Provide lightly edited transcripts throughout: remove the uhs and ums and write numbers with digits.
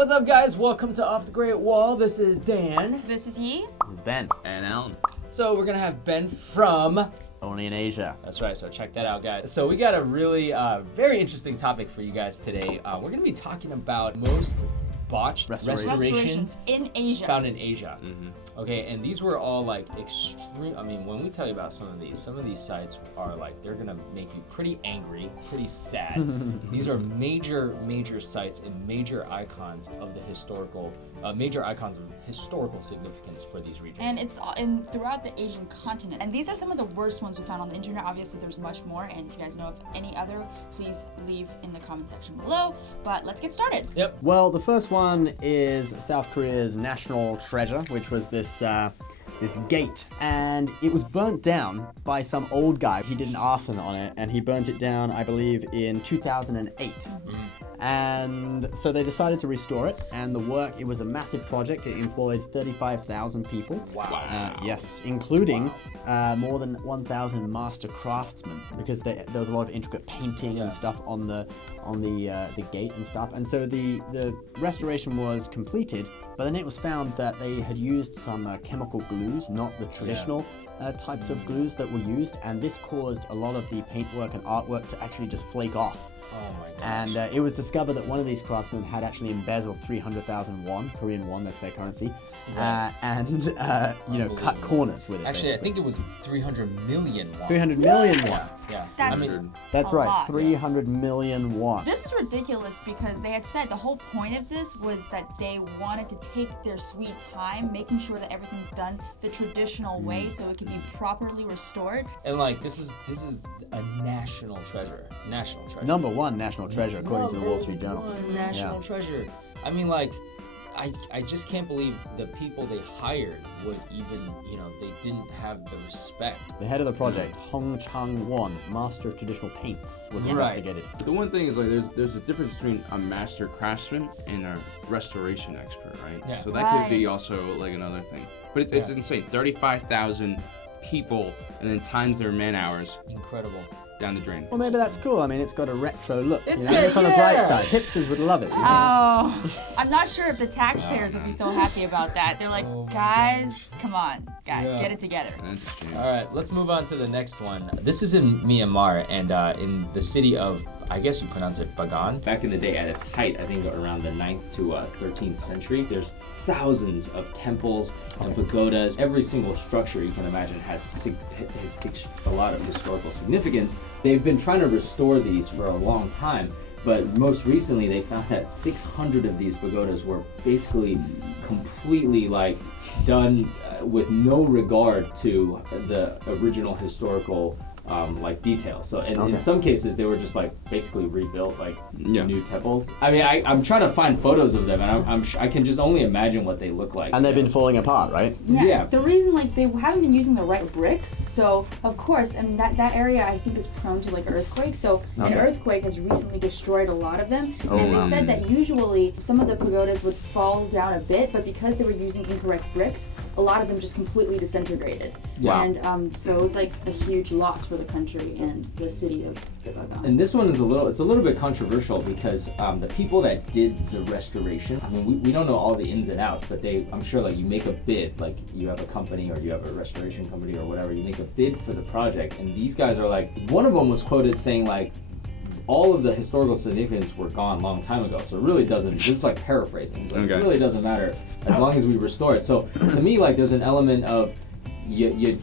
What's up, guys? Welcome to Off the Great Wall. This is Dan. This is Yi. This is Ben. And Alan. So we're gonna have Ben from... Only in Asia. That's right, so check that out, guys. So we got a really very interesting topic for you guys today. We're gonna be talking about most botched restorations in Asia. Found in Asia. Okay, and these were all like extreme. I mean, when we tell you about some of these sites are like, they're gonna make you pretty angry, pretty sad. These are major sites and major icons of the historical, major icons of historical significance for these regions. And it's throughout the Asian continent. And these are some of the worst ones we found on the internet. Obviously, there's much more. And if you guys know of any other, please leave in the comment section below. But let's get started. Yep. Well, the first one is South Korea's national treasure, which was this gate, and it was burnt down by some old guy. He did an arson on it, and he burnt it down, I believe, in 2008. And so they decided to restore it, and it was a massive project. It employed 35,000 people. Wow. Yes, including more than 1,000 master craftsmen, because there was a lot of intricate painting and stuff on the gate and stuff. And so the restoration was completed, but then it was found that they had used some chemical glues, not the traditional types of glues that were used, and this caused a lot of the paintwork and artwork to actually just flake off. Oh my gosh. And it was discovered that one of these craftsmen had actually embezzled 300,000 won, Korean won, that's their currency, and cut corners with it. Actually, basically. I think it was 300 million won. 300 million won. Yeah. That's a right, lot. 300 million won. This is ridiculous because they had said the whole point of this was that they wanted to take their sweet time, making sure that everything's done the traditional way so it can be properly restored. And like, this is a national treasure. National treasure. Number one national treasure, according to the Wall Street Journal. One national treasure. I mean, like, I just can't believe the people they hired would even, they didn't have the respect. The head of the project, Hong Chang-won, master of traditional paints, was investigated. The one thing is, like, there's a difference between a master craftsman and a restoration expert, right? Yeah. So that could be also like another thing. But it's insane. 35,000 people, and then times their man hours. Incredible. Down the drain. Well, maybe that's cool. I mean, it's got a retro look. It's good, good, on the bright side. Hipsters would love it. Oh, I'm not sure if the taxpayers would be so happy about that. They're like, guys, come on, guys, get it together. All right, let's move on to the next one. This is in Myanmar, and in the city of, I guess you pronounce it Bagan. Back in the day, at its height, I think around the 9th to 13th century, there's thousands of temples and pagodas. Every single structure you can imagine has a lot of historical significance. They've been trying to restore these for a long time, but most recently they found that 600 of these pagodas were basically completely done with no regard to the original historical details. So in some cases they were just basically rebuilt new temples. I mean, I'm trying to find photos of them, and I can just only imagine what they look like. And they've been falling apart, right? Yeah. The reason they haven't been using the right bricks, so of course, I mean that area I think is prone to earthquakes. So an earthquake has recently destroyed a lot of them, and they said that usually some of the pagodas would fall down a bit, but because they were using incorrect bricks, a lot of them just completely disintegrated. Wow. And so it was a huge loss for the country and the city of Bagan. And this one is a little bit controversial because the people that did the restoration, I mean, we don't know all the ins and outs, but I'm sure you make a bid, you have a company or you have a restoration company or whatever, you make a bid for the project, and these guys are one of them was quoted saying all of the historical significance were gone a long time ago, so it really doesn't, this is paraphrasing, it really doesn't matter as long as we restore it. So to me, there's an element of you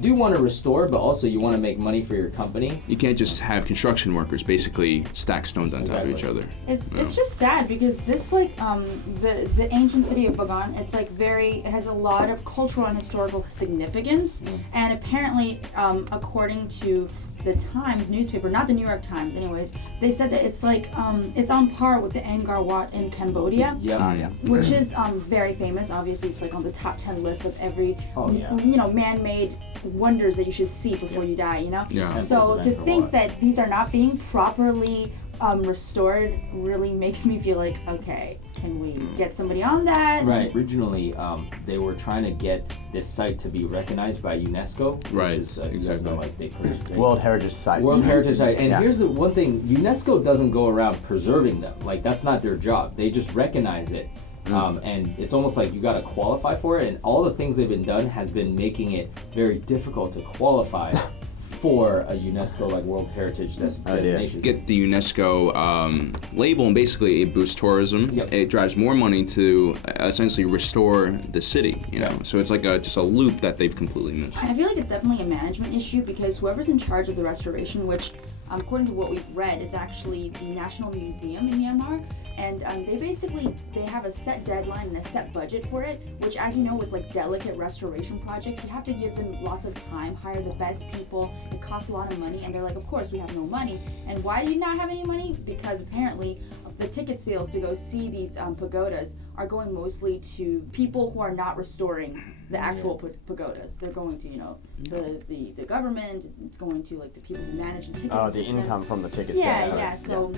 do want to restore, but also you want to make money for your company. You can't just have construction workers basically stack stones on top of each other. It's just sad because this the ancient city of Bagan, it's it has a lot of cultural and historical significance, and apparently according to the Times newspaper, not the New York Times anyways, they said that it's it's on par with the Angkor Wat in Cambodia, which is very famous. Obviously it's on the top 10 list of every man-made wonders that you should see before you die, So to think that these are not being properly restored really makes me feel like, okay, can we get somebody on that? Right. Originally, they were trying to get this site to be recognized by UNESCO. Right, Which is, exactly. UNESCO, like they World Heritage Site. World Heritage Site. And Yeah. here's the one thing: UNESCO doesn't go around preserving them. Like that's not their job. They just recognize it. And it's almost like you got to qualify for it. And all the things they've been done has been making it very difficult to qualify for a UNESCO like World Heritage designation. Get the UNESCO label, and basically it boosts tourism. Yep. It drives more money to essentially restore the city. You know, so it's like just a loop that they've completely missed. I feel like it's definitely a management issue because whoever's in charge of the restoration, which according to what we've read is actually the National Museum in Myanmar, and they have a set deadline and a set budget for it, which, as you know, with like delicate restoration projects, you have to give them lots of time, hire the best people. It costs a lot of money, and they're like, of course we have no money. And why do you not have any money? Because apparently the ticket sales to go see these pagodas are going mostly to people who are not restoring the actual pagodas. They're going to, the government. It's going to like the people who manage the ticket The system. income from the ticket Yeah, sales. yeah. So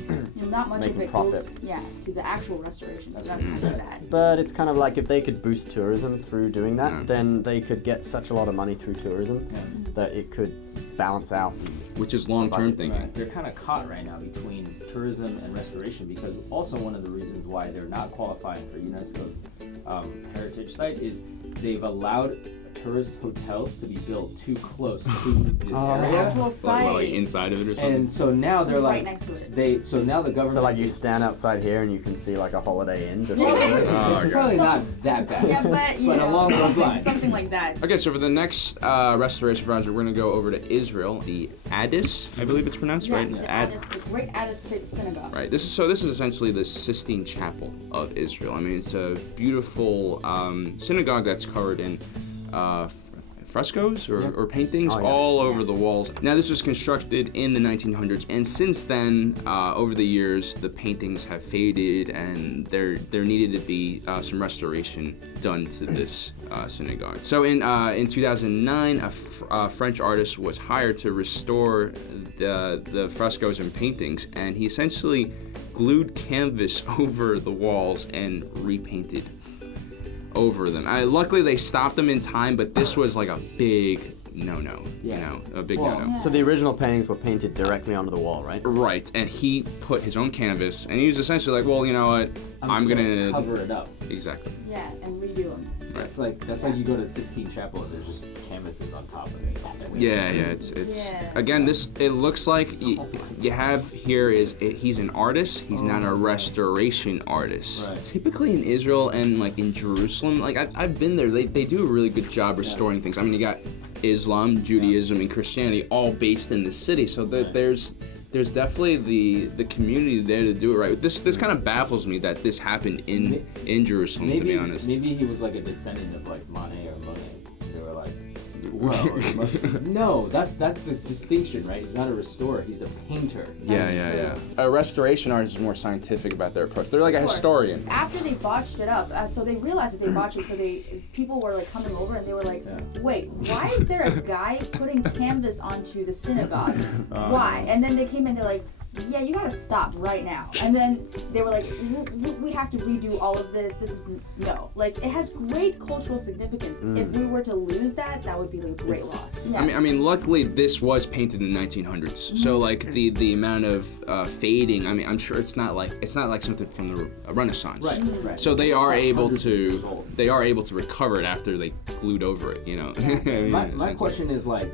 not much of Making it goes, profit. to the actual restoration. So that's kind of sad. But it's kind of like if they could boost tourism through doing that, Yeah. then they could get such a lot of money through tourism that it could balance out. Which is long-term Budget. thinking. They're kind of caught right now between tourism and restoration because also one of the reasons why they're not qualifying for UNESCO's heritage site is they've allowed tourist hotels to be built too close to this The area. actual site. Like inside of it or something. And so now they're right like, next to it. so now the government. So like you stand outside here and you can see like a Holiday Inn. Just Oh, it's okay. probably not that bad. Yeah, but But along those lines. something like that. Okay, so for the next restoration project, we're gonna go over to Israel, the Addis, I believe it's pronounced, Yeah, right? the Addis, the Great Addis Synagogue. Right. This is essentially the Sistine Chapel of Israel. I mean, it's a beautiful synagogue that's covered in frescoes or paintings Oh, yeah. all over the walls. Now, this was constructed in the 1900s, and since then, over the years, the paintings have faded, and there needed to be some restoration done to this synagogue. So in 2009, a French artist was hired to restore the frescoes and paintings, and he essentially glued canvas over the walls and repainted over them. Luckily, they stopped them in time, but this was like a big no-no. Yeah. A big Well, no-no. So the original paintings were painted directly onto the wall, right? Right, and he put his own canvas, and he was essentially like, well, you know what, I'm just gonna cover it up. Exactly. Yeah, and redo them. That's like you go to Sistine Chapel and there's just canvases on top of it. Yeah, it's Yeah. again, it looks like you have here he's an artist, he's not a restoration artist. Right. Typically in Israel and like in Jerusalem, like I've been there, they do a really good job restoring things. I mean, you got Islam, Judaism, and Christianity all based in the city, so there's definitely the community there to do it right. This kind of baffles me that this happened in Jerusalem, to be honest. Maybe he was like a descendant of like Monet or Monet. They were like, well, it must be. No, that's the distinction, right? He's not a restorer, he's a painter. Yeah. A restoration artist is more scientific about their approach. They're like a historian. After they botched it up, so they realized that they botched it, so people were like coming over and they were like, wait, why is there a guy putting canvas onto the synagogue? Why? And then they came in, they're like, yeah, you gotta stop right now. And then they were like, we have to redo all of this. This is, no. Like, it has great cultural significance. If we were to lose that, that would be like a great loss. Yeah. I mean, luckily this was painted in the 1900s. So like the amount of fading. I mean, I'm sure it's not like something from the Renaissance. Right. So they are able hundreds of years old. to recover it after they glued over it. You know. My question is like,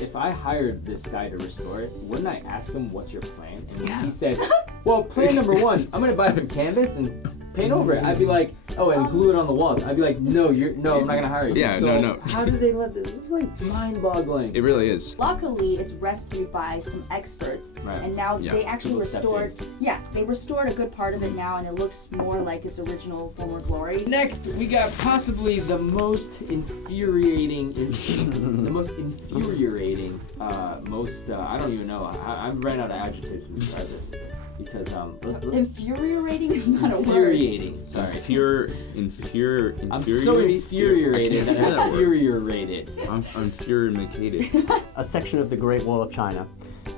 if I hired this guy to restore it, wouldn't I ask him what's your plan? And when he said, well, plan number one, I'm gonna buy some canvas and paint over it. I'd be like, oh, and glue it on the walls. I'd be like, no, I'm not gonna hire you. Yeah, so no. How did they let this? This is like mind-boggling. It really is. Luckily, it's rescued by some experts, Right. and now Yeah. they actually People stepped restored. Yeah, they restored a good part of it now, and it looks more like its original former glory. Next, we got possibly the most infuriating, I don't even know. I ran out of adjectives to describe this. because let's Infuriating is not a word. infuriating. Sorry. I'm so infuriated that I'm infuriated. I'm infuriated. A section of the Great Wall of China,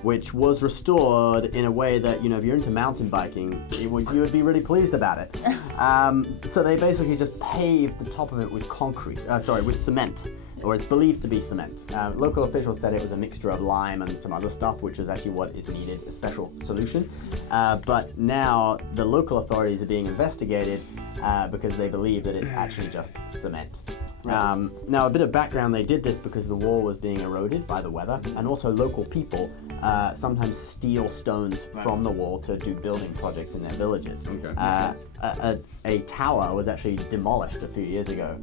which was restored in a way that, you know, if you're into mountain biking, you would be really pleased about it. So they basically just paved the top of it with with cement, or it's believed to be cement. Local officials said it was a mixture of lime and some other stuff, which is actually what is needed, a special solution. But now the local authorities are being investigated because they believe that it's actually just cement. Now, a bit of background, they did this because the wall was being eroded by the weather, and also local people sometimes steal stones from the wall to do building projects in their villages. Okay. A tower was actually demolished a few years ago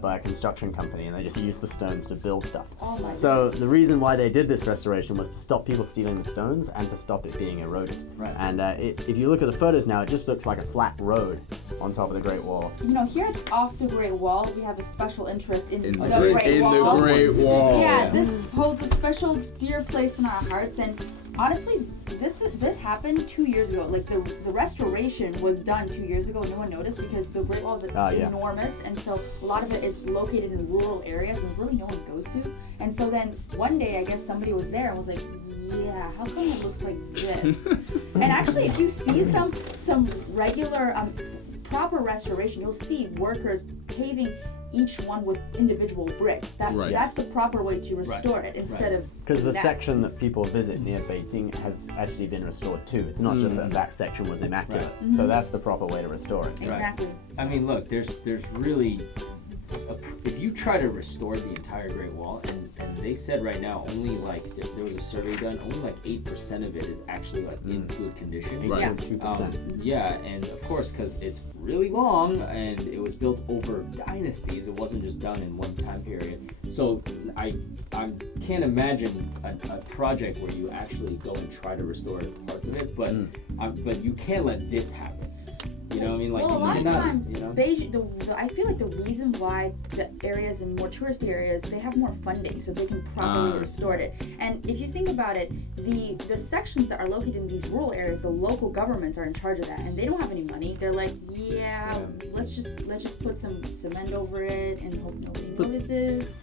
by a construction company, and they just used the stones to build stuff. Oh my So the reason why they did this restoration was to stop people stealing the stones and to stop it being eroded. Right. And if you look at the photos now, it just looks like a flat road on top of the Great Wall. You know, here off the Great Wall, we have a special interest in the Great the Wall. Great Wall. Yeah, this holds a special dear place in our hearts, and honestly, this happened 2 years ago. Like the restoration was done 2 years ago. No one noticed because the Great Wall is enormous, and so a lot of it is located in rural areas where really no one goes to. And so then one day, I guess somebody was there and was like, "Yeah, how come it looks like this?" And actually, if you see some regular proper restoration, you'll see workers paving each one with individual bricks. That's the proper way to restore it instead of because the section that people visit near Beijing has actually been restored too. It's not just that section was immaculate. So that's the proper way to restore it. Exactly. I mean, look, there's really if you try to restore the entire Great Wall, and they said right now only like there was a survey done, only like 8% of it is actually like in good condition. Right. 2%. Yeah, and of course because it's really long and it was built over dynasties, it wasn't just done in one time period. So I can't imagine a project where you actually go and try to restore parts of it, but you can't let this happen. You know what I mean? Like, well, a lot of times, you know? Beijing, I feel like the reason why the areas in more touristy areas, they have more funding so they can properly restore it. And if you think about it, the sections that are located in these rural areas, the local governments are in charge of that, and they don't have any money. They're like, let's just put some cement over it and hope nobody notices.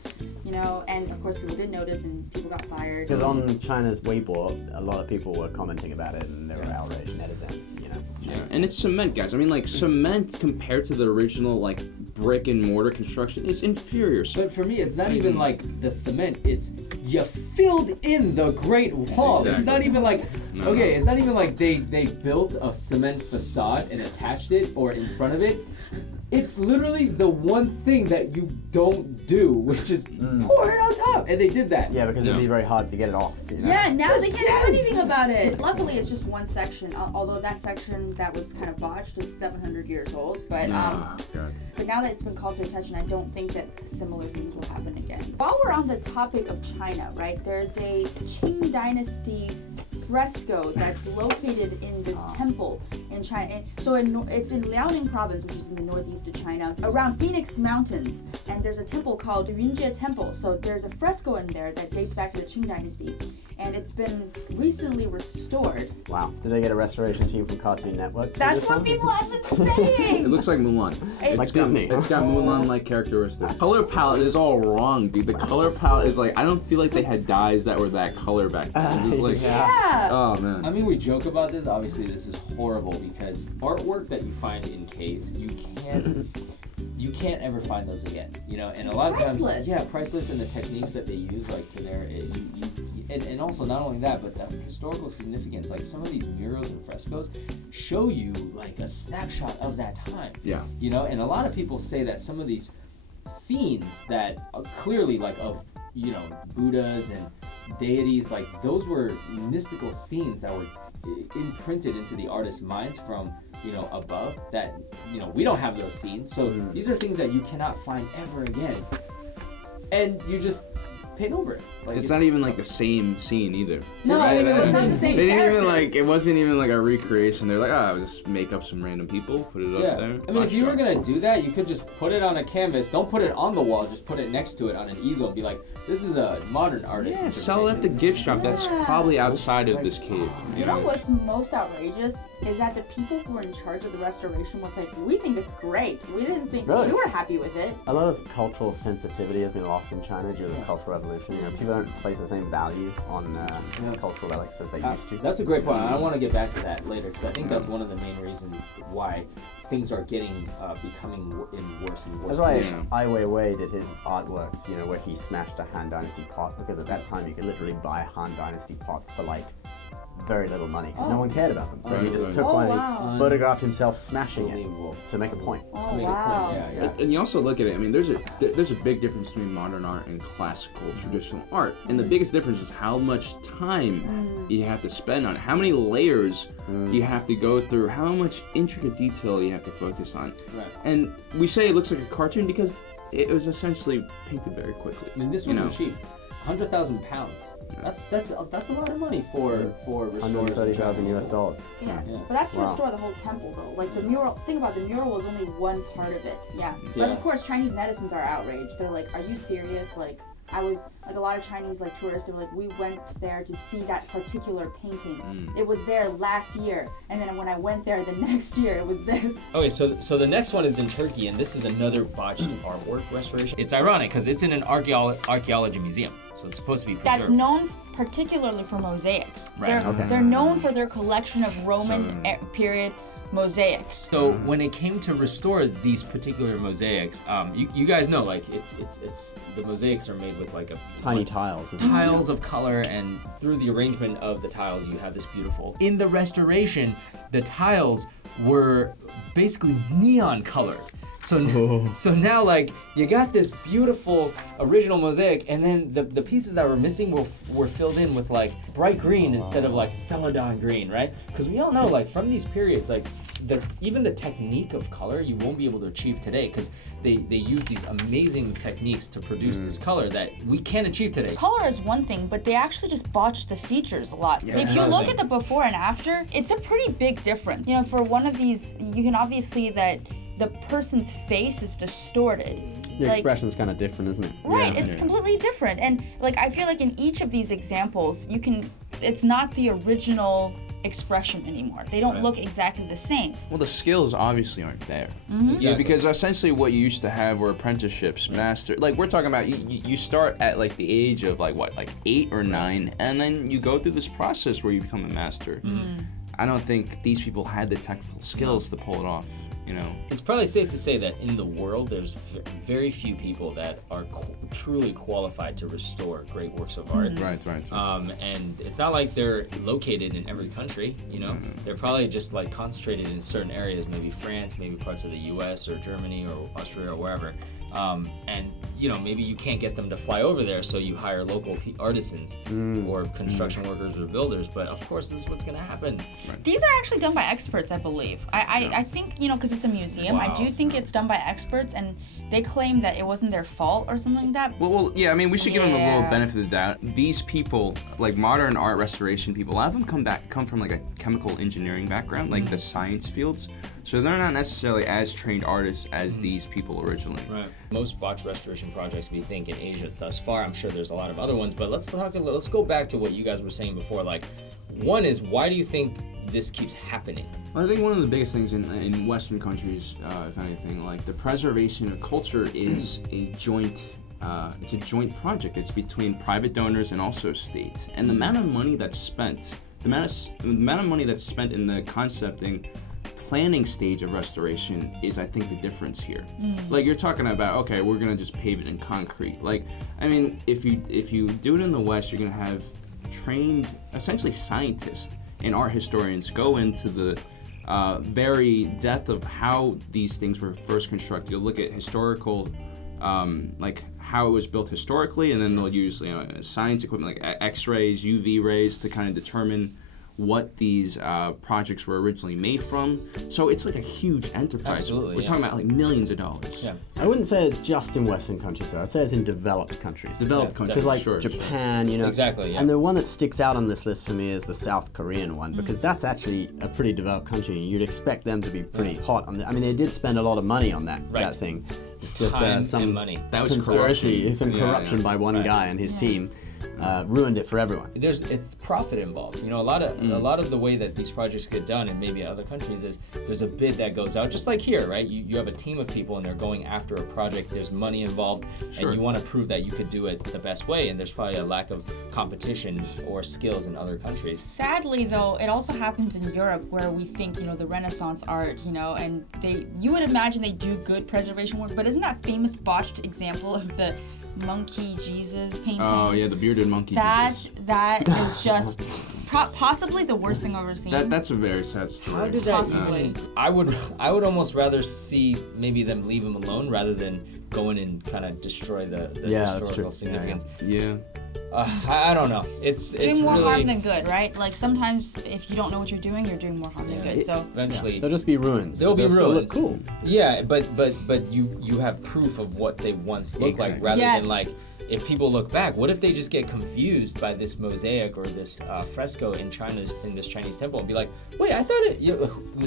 You know, and of course people did notice and people got fired. Because on China's Weibo, a lot of people were commenting about it and they were outraged netizens, you know. Yeah, and it's cement, guys. I mean, like, cement compared to the original, like, brick and mortar construction is inferior. But for me, it's not even like the cement. It's you filled in the Great Wall. Exactly. It's not even like it's not even like they built a cement facade and attached it or in front of it. It's literally the one thing that you don't do, which is pour it on top. And they did that. Yeah, because it'd be very hard to get it off. You know? Yeah, now they can't do anything about it. Luckily, it's just one section, although that section that was kind of botched is 700 years old. But but now that it's been called to attention, I don't think that similar things will happen again. While we're on the topic of China, right, there's a Ching Dynasty fresco that's located in this temple in China. And so it's in Liaoning province, which is in the northeast of China, around Phoenix Mountains. And there's a temple called the Yunjie Temple. So there's a fresco in there that dates back to the Qing Dynasty. And it's been recently restored. Wow. Did they get a restoration team from Cartoon Network? That's what people have been saying! It looks like Mulan. Like Disney. It's got Mulan-like characteristics. Color palette is all wrong, dude. The color palette is like, I don't feel like they had dyes that were that color back then. It was like, Yeah! oh man. I mean, we joke about this. Obviously, this is horrible because artwork that you find in caves, you can't ever find those again. You know, and a lot of Priceless. times, priceless, and the techniques that they use, like to their, and also not only that, but the historical significance. Like some of these murals and frescoes show you like a snapshot of that time. Yeah. You know, and a lot of people say that some of these scenes that are clearly like of, you know, Buddhas and deities, like those were mystical scenes that were imprinted into the artist's minds from, you know, above, that, you know, we don't have those scenes. So these are things that you cannot find ever again. And you just paint over it. Like, It's not even like the same scene either. No, not even it's the not same- the same They didn't even characters. like. It wasn't even like a recreation. They're like, I'll just make up some random people, put it Yeah, up there. I mean, if you were gonna do that, you could just put it on a canvas. Don't put it on the wall. Just put it next to it on an easel and be like, "This is a modern artist." Yeah, sell at the gift shop. That's Yeah. probably outside of this cave. You know what's most outrageous is that the people who were in charge of the restoration was like, we think it's great. We didn't think Really? we were happy with it. A lot of cultural sensitivity has been lost in China due to the Cultural Revolution. You know, people don't place the same value on cultural relics as they used to. That's a great point. I want to get back to that later because I think that's one of the main reasons why things are getting becoming in worse and worse. That's why condition. Ai Weiwei did his artworks, you know, where he smashed a Han Dynasty pot, because at that time you could literally buy Han Dynasty pots for like very little money, because no one cared about them. So he just took Oh, one and wow. he photographed himself smashing it Unbelievable. to make a point. Oh, To make wow. a point, yeah. And you also look at it. I mean, there's a big difference between modern art and classical traditional art, and the biggest difference is how much time you have to spend on it, how many layers you have to go through, how much intricate detail you have to focus on. Right. And we say it looks like a cartoon because it was essentially painted very quickly. I mean, this wasn't cheap. 100,000 pounds. That's a lot of money for restorers. $130,000 US. Yeah. Yeah. But that's to Wow. restore the whole temple, though. Like, the mural, think about it, the mural was only one part of it. Yeah. But Yeah. of course, Chinese netizens are outraged. They're like, are you serious? Like, I was, like, a lot of Chinese, like, tourists, they were like, we went there to see that particular painting. It was there last year. And then when I went there the next year, it was this. Okay, so the next one is in Turkey, and this is another botched artwork restoration. It's ironic because it's in an archaeology museum, so it's supposed to be preserved. That's known particularly for mosaics. Right. They're known for their collection of Roman period mosaics. So when it came to restore these particular mosaics, you guys know, like it's the mosaics are made with like a Tiny tiles. Isn't it? tiles of color, and through the arrangement of the tiles you have this beautiful. In the restoration, the tiles were basically neon colored. So now, like, you got this beautiful original mosaic, and then the pieces that were missing were filled in with like bright green instead of like celadon green, right? Because we all know, like, from these periods, like even the technique of color you won't be able to achieve today, because they use these amazing techniques to produce this color that we can't achieve today. Color is one thing, but they actually just botched the features a lot. Yeah, If you another look thing. at the before and after, it's a pretty big difference. You know, for one of these, you can obviously see that the person's face is distorted. The Like- expression's kind of different, isn't it? Right, it's completely different. And like I feel like in each of these examples, it's not the original expression anymore. They don't look exactly the same. Well, the skills obviously aren't there. Exactly. Yeah, because essentially what you used to have were apprenticeships, master. Like we're talking about, you start at like the age of like 8 or 9, and then you go through this process where you become a master. I don't think these people had the technical skills to pull it off. You know. It's probably safe to say that in the world, there's very few people that are truly qualified to restore great works of art. Right. And it's not like they're located in every country, you know? They're probably just like concentrated in certain areas, maybe France, maybe parts of the US or Germany or Austria or wherever. And, you know, maybe you can't get them to fly over there, so you hire local artisans or construction workers or builders. But of course, this is what's going to happen. These are actually done by experts, I believe. I think, you know, because it's a museum, I do think it's done by experts, and they claim that it wasn't their fault or something like that. Well, yeah. I mean, we should give them a little Yeah. benefit of the doubt. These people, like modern art restoration people, a lot of them come from like a chemical engineering background, like the science fields. So they're not necessarily as trained artists as these people originally. Right. Most botched restoration projects we think in Asia thus far. I'm sure there's a lot of other ones, but let's go back to what you guys were saying before. Like, one is, why do you think this keeps happening? Well, I think one of the biggest things in Western countries, if anything, like the preservation of culture is a joint. It's a joint project. It's between private donors and also states. And the amount of money that's spent, the amount of money that's spent in the concepting, planning stage of restoration is, I think, the difference here. Like you're talking about, okay, we're gonna just pave it in concrete. Like, I mean, if you do it in the West, you're gonna have trained, essentially scientists and art historians go into the very depth of how these things were first constructed. You'll look at historical, like how it was built historically, and then they'll use science equipment like X-rays, UV rays to kind of determine what these projects were originally made from. So it's like a huge enterprise. Absolutely, We're yeah. talking about like millions of dollars. Yeah. I wouldn't say it's just in Western countries, though. I'd say it's in developed countries. Developed countries, Because like sure. Japan, you know. Exactly, yeah. And the one that sticks out on this list for me is the South Korean one, because that's actually a pretty developed country. You'd expect them to be pretty hot on the. I mean, they did spend a lot of money on that Right. thing. It's just Time some and money. That was conspiracy, corruption. some Yeah, corruption yeah. by one Right. guy and his team. Ruined it for everyone. It's profit involved. You know, a lot of the way that these projects get done in maybe other countries is there's a bid that goes out, just like here, right? You have a team of people and they're going after a project. There's money involved, Sure. and you want to prove that you could do it the best way. And there's probably a lack of competition or skills in other countries. Sadly, though, it also happens in Europe where we think, you know, the Renaissance art, you know, and you would imagine they do good preservation work, but isn't that famous botched example of the monkey Jesus painting? Oh yeah, the bearded monkey. Jesus. That is just possibly the worst thing I've ever seen. That's a very sad story. How did that Possibly. even? I would almost rather see maybe them leave him alone rather than go in and kind of destroy the Yeah, that's historical true. significance. Yeah. I don't know. It's doing more really harm than good, right? Like sometimes if you don't know what you're doing more harm than good. So eventually. They'll just be ruins. They'll be They'll still ruins. look cool. Yeah, but you have proof of what they once looked like, rather Yes. than like if people look back. What if they just get confused by this mosaic or this fresco in this Chinese temple and be like, wait, I thought it.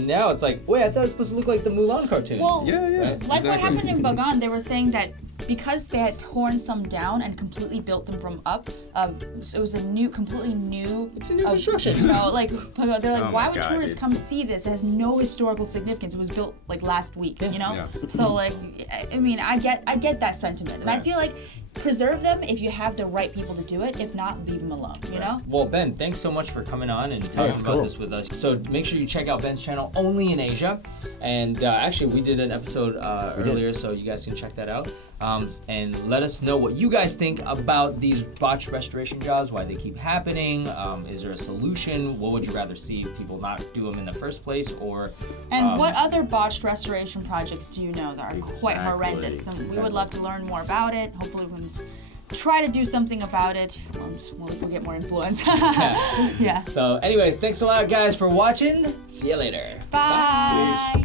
Now it's like, wait, I thought it was supposed to look like the Mulan cartoon. well, Right? like what happened in Bagan, they were saying that because they had torn some down and completely built them from up, so it was completely new. It's a new construction. You know, like they're like, Oh why my would God, tourists dude. come see this? It has no historical significance. It was built like last week. You know, Yeah. so like, I mean, I get that sentiment, and I feel like preserve them if you have the right people to do it. If not, leave them alone. You know. Well, Ben, thanks so much for coming on and talking it's about cool. this with us. So make sure you check out Ben's channel, Only in Asia. And actually, we did an episode earlier, so you guys can check that out. And let us know what you guys think about these botched restoration jobs, why they keep happening. Is there a solution? What would you rather see people not do them in the first place? Or And what other botched restoration projects do you know that are quite Exactly, horrendous? And we would love to learn more about it. Hopefully, we can try to do something about it. Well, if we get more influence. Yeah. So anyways, thanks a lot, guys, for watching. See you later. Bye.